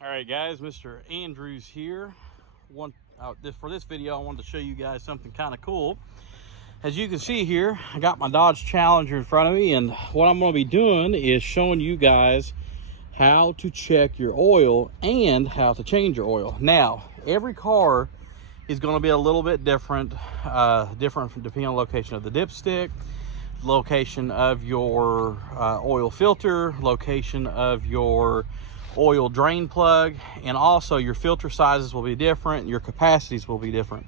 All right, guys, Mr. Andrews here. For this video, I wanted to show you guys something kind of cool. As you can see here, I got my Dodge Challenger in front of me, and what I'm going to be doing is showing you guys how to check your oil and how to change your oil. Now, every car is going to be a little bit different depending on location of the dipstick, location of your oil filter, location of your oil drain plug, and also your filter sizes will be different, your capacities will be different.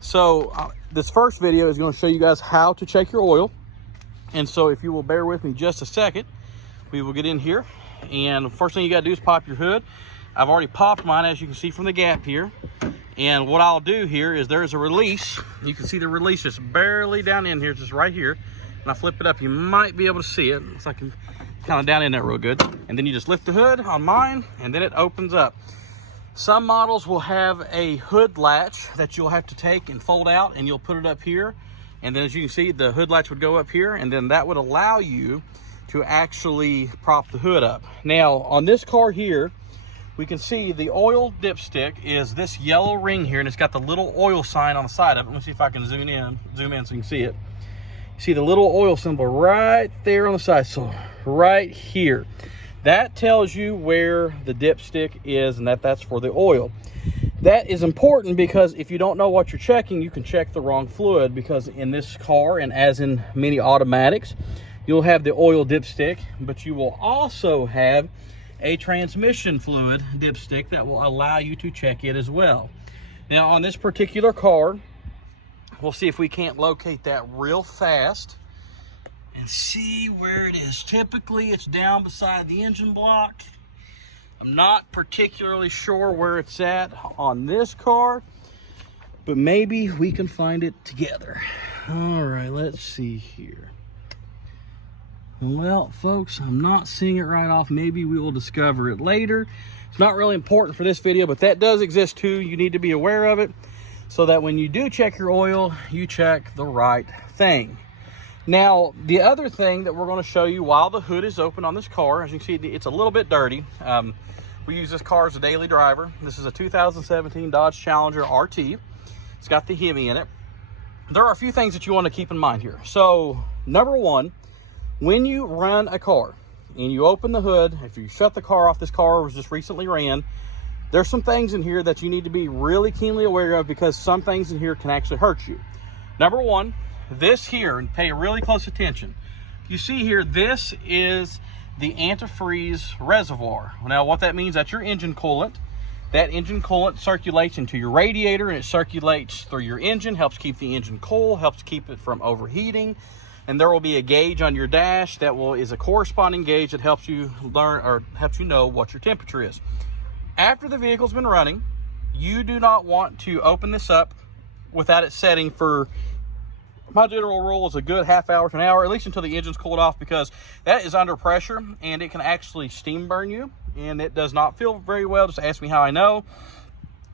So this first video is going to show you guys how to check your oil. And so if you will bear with me just a second, we will get in here, and first thing you got to do is pop your hood. I've already popped mine, as you can see from the gap here. And what I'll do here is there's a release. You can see the release just barely down in here, just right here. And I flip it up, you might be able to see it. It's like kind of down in there real good. And then you just lift the hood on mine, and then it opens up. Some models will have a hood latch that you'll have to take and fold out, and you'll put it up here. And then as you can see, the hood latch would go up here, and then that would allow you to actually prop the hood up. Now, on this car here, we can see the oil dipstick is this yellow ring here, and it's got the little oil sign on the side of it. Let me see if I can zoom in so you can see it. See the little oil symbol right there on the side, so right here. That tells you where the dipstick is, and that's for the oil. That is important because if you don't know what you're checking, you can check the wrong fluid, because in this car, and as in many automatics, you'll have the oil dipstick, but you will also have a transmission fluid dipstick that will allow you to check it as well. Now, on this particular car, we'll see if we can't locate that real fast and see where it is. Typically, it's down beside the engine block. I'm not particularly sure where it's at on this car, but maybe we can find it together. All right, let's see here. Well, folks, I'm not seeing it right off. Maybe we will discover it later. It's not really important for this video, but that does exist too. You need to be aware of it so that when you do check your oil, you check the right thing. Now, the other thing that we're going to show you while the hood is open on this car, as you can see, it's a little bit dirty. We use this car as a daily driver. This is a 2017 Dodge Challenger RT. It's got the Hemi in it. There are a few things that you want to keep in mind here. So, number one, when you run a car and you open the hood, if you shut the car off, this car was just recently ran, there's some things in here that you need to be really keenly aware of, because some things in here can actually hurt you. Number one, this here, and pay really close attention. You see here, this is the antifreeze reservoir. Now, what that means, that's your engine coolant. That engine coolant circulates into your radiator, and it circulates through your engine, helps keep the engine cool, helps keep it from overheating. And there will be a gauge on your dash that is a corresponding gauge that helps you learn, or helps you know what your temperature is. After the vehicle's been running, you do not want to open this up without it setting for, my general rule is a good half hour to an hour, at least until the engine's cooled off, because that is under pressure and it can actually steam burn you, and it does not feel very well. Just ask me how I know.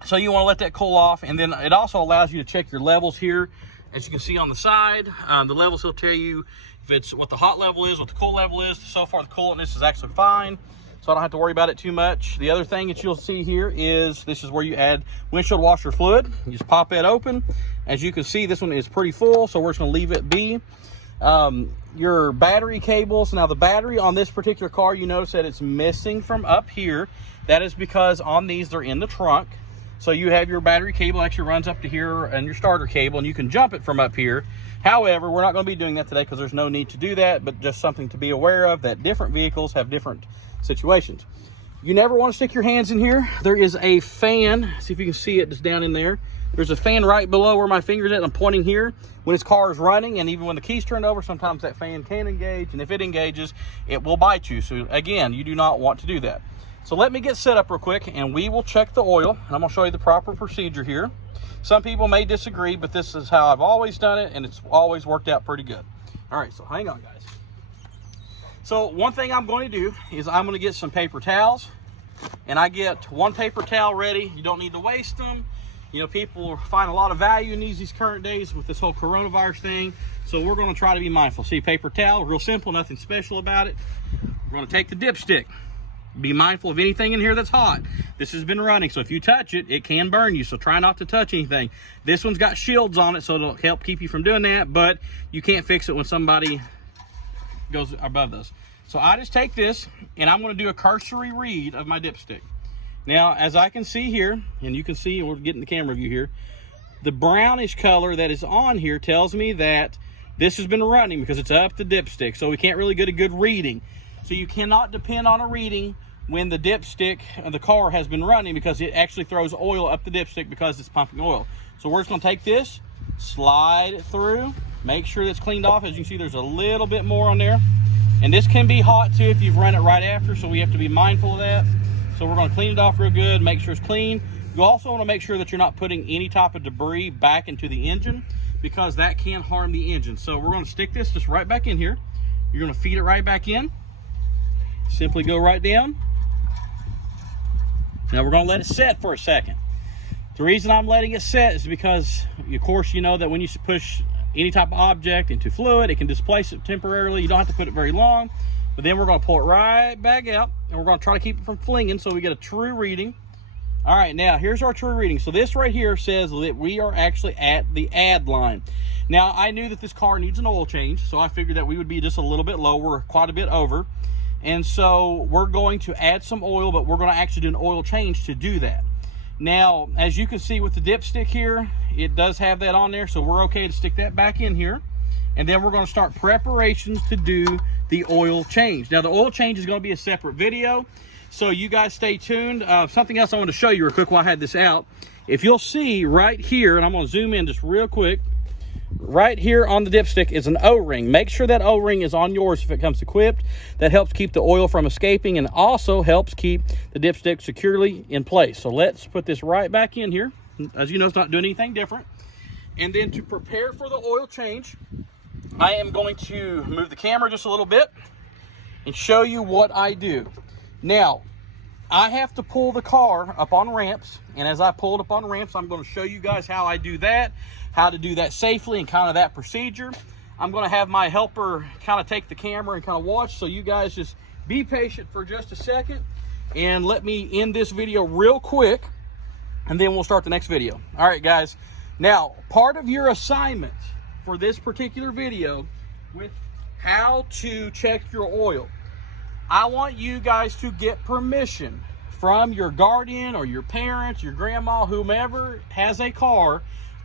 So you want to let that cool off, and then it also allows you to check your levels here. As you can see on the side, the levels will tell you if it's what the hot level is, what the cool level is. So far, the coolness is actually fine, so I don't have to worry about it too much. The other thing that you'll see here is this is where you add windshield washer fluid. You just pop it open. As you can see, this one is pretty full, so we're just going to leave it be. Your battery cables. Now, the battery on this particular car, you notice that it's missing from up here. That is because on these, they're in the trunk. So you have your battery cable actually runs up to here, and your starter cable, and you can jump it from up here. However, we're not going to be doing that today because there's no need to do that, but just something to be aware of, that different vehicles have different situations. You never want to stick your hands in here. There is a fan. See if you can see it just down in there. There's a fan right below where my finger's at. I'm pointing here. When this car is running, and even when the key's turned over, sometimes that fan can engage, and if it engages, it will bite you. So again, you do not want to do that. So let me get set up real quick, and we will check the oil, and I'm going to show you the proper procedure here. Some people may disagree, but this is how I've always done it, and it's always worked out pretty good. All right, so hang on, guys. So one thing I'm going to do is I'm going to get some paper towels, and I get one paper towel ready. You don't need to waste them. You know, people find a lot of value in these current days with this whole coronavirus thing, so we're going to try to be mindful. See, paper towel, real simple, nothing special about it. We're going to take the dipstick. Be mindful of anything in here that's hot. This has been running, so if you touch it, it can burn you, so try not to touch anything. This one's got shields on it, so it'll help keep you from doing that, but you can't fix it when somebody goes above this. So I just take this, and I'm gonna do a cursory read of my dipstick. Now, as I can see here, and you can see, we're getting the camera view here, the brownish color that is on here tells me that this has been running because it's up the dipstick, so we can't really get a good reading. So you cannot depend on a reading when the dipstick of the car has been running, because it actually throws oil up the dipstick because it's pumping oil. So we're just gonna take this, slide it through, make sure it's cleaned off. As you can see, there's a little bit more on there. And this can be hot too if you've run it right after, so we have to be mindful of that. So we're gonna clean it off real good, make sure it's clean. You also wanna make sure that you're not putting any type of debris back into the engine, because that can harm the engine. So we're gonna stick this just right back in here. You're gonna feed it right back in. Simply go right down. Now we're gonna let it set for a second. The reason I'm letting it set is because, of course, you know that when you push any type of object into fluid, it can displace it temporarily. You don't have to put it very long, but then we're gonna pull it right back out, and we're gonna try to keep it from flinging so we get a true reading. All right, now here's our true reading. So this right here says that we are actually at the add line. Now, I knew that this car needs an oil change, so I figured that we would be just a little bit low. We're quite a bit over. And so we're going to add some oil, but we're going to actually do an oil change to do that. Now, as you can see with the dipstick here, it does have that on there, so we're okay to stick that back in here. And then we're going to start preparations to do the oil change. Now, the oil change is going to be a separate video, so you guys stay tuned. Something else I want to show you real quick while I had this out. If you'll see right here, and I'm going to zoom in just real quick, right here on the dipstick is an O-ring. Make sure that O-ring is on yours if it comes equipped. That helps keep the oil from escaping, and also helps keep the dipstick securely in place. So let's put this right back in here. As you know, it's not doing anything different. And then to prepare for the oil change, I am going to move the camera just a little bit and show you what I do. Now, I have to pull the car up on ramps, and as I pull it up on ramps, I'm going to show you guys how I do that, how to do that safely, and kind of that procedure. I'm going to have my helper kind of take the camera and kind of watch, so you guys just be patient for just a second, and let me end this video real quick, and then we'll start the next video. All right, guys. Now, part of your assignment for this particular video with how to check your oil, I want you guys to get permission from your guardian or your parents, your grandma, whomever has a car.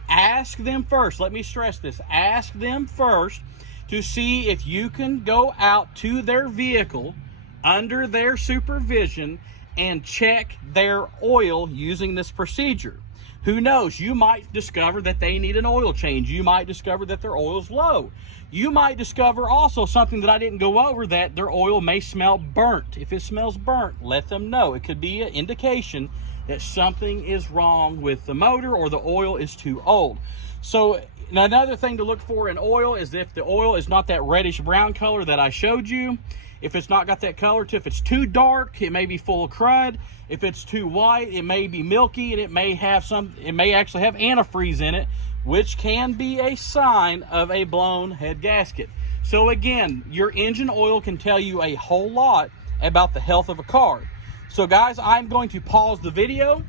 Ask them first. Let me stress this. Ask them first to see if you can go out to their vehicle under their supervision and check their oil using this procedure. Who knows? You might discover that they need an oil change. You might discover that their oil's low. You might discover also something that I didn't go over, that their oil may smell burnt. If it smells burnt, let them know. It could be an indication that something is wrong with the motor or the oil is too old. So another thing to look for in oil is if the oil is not that reddish brown color that I showed you. If it's not got that color to, if it's too dark, it may be full of crud. If it's too white, it may be milky, and it may actually have antifreeze in it, which can be a sign of a blown head gasket. So again, your engine oil can tell you a whole lot about the health of a car. So guys, I'm going to pause the video.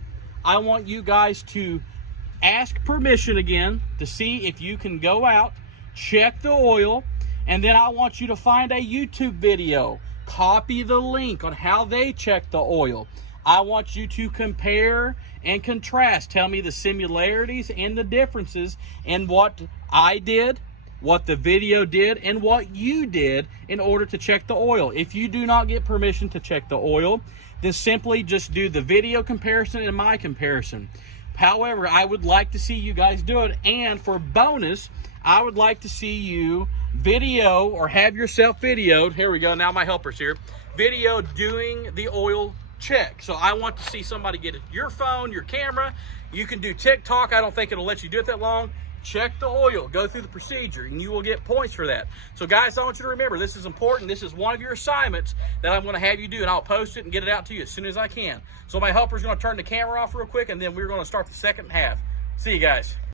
I want you guys to ask permission again to see if you can go out, check the oil, and then I want you to find a YouTube video, copy the link on how they check the oil. I want you to compare and contrast. Tell me the similarities and the differences in what I did, what the video did, and what you did in order to check the oil. If you do not get permission to check the oil, then simply just do the video comparison and my comparison. However, I would like to see you guys do it, and for bonus, I would like to see you video or have yourself videoed. Here we go, now my helper's here. Video doing the oil check. So I want to see somebody get your phone, your camera. You can do TikTok. I don't think it'll let you do it that long. Check the oil, go through the procedure, and you will get points for that. So guys, I want you to remember, this is important. This is one of your assignments that I'm going to have you do, and I'll post it and get it out to you as soon as I can. So my helper's going to turn the camera off real quick, and then we're going to start the second half. See you guys.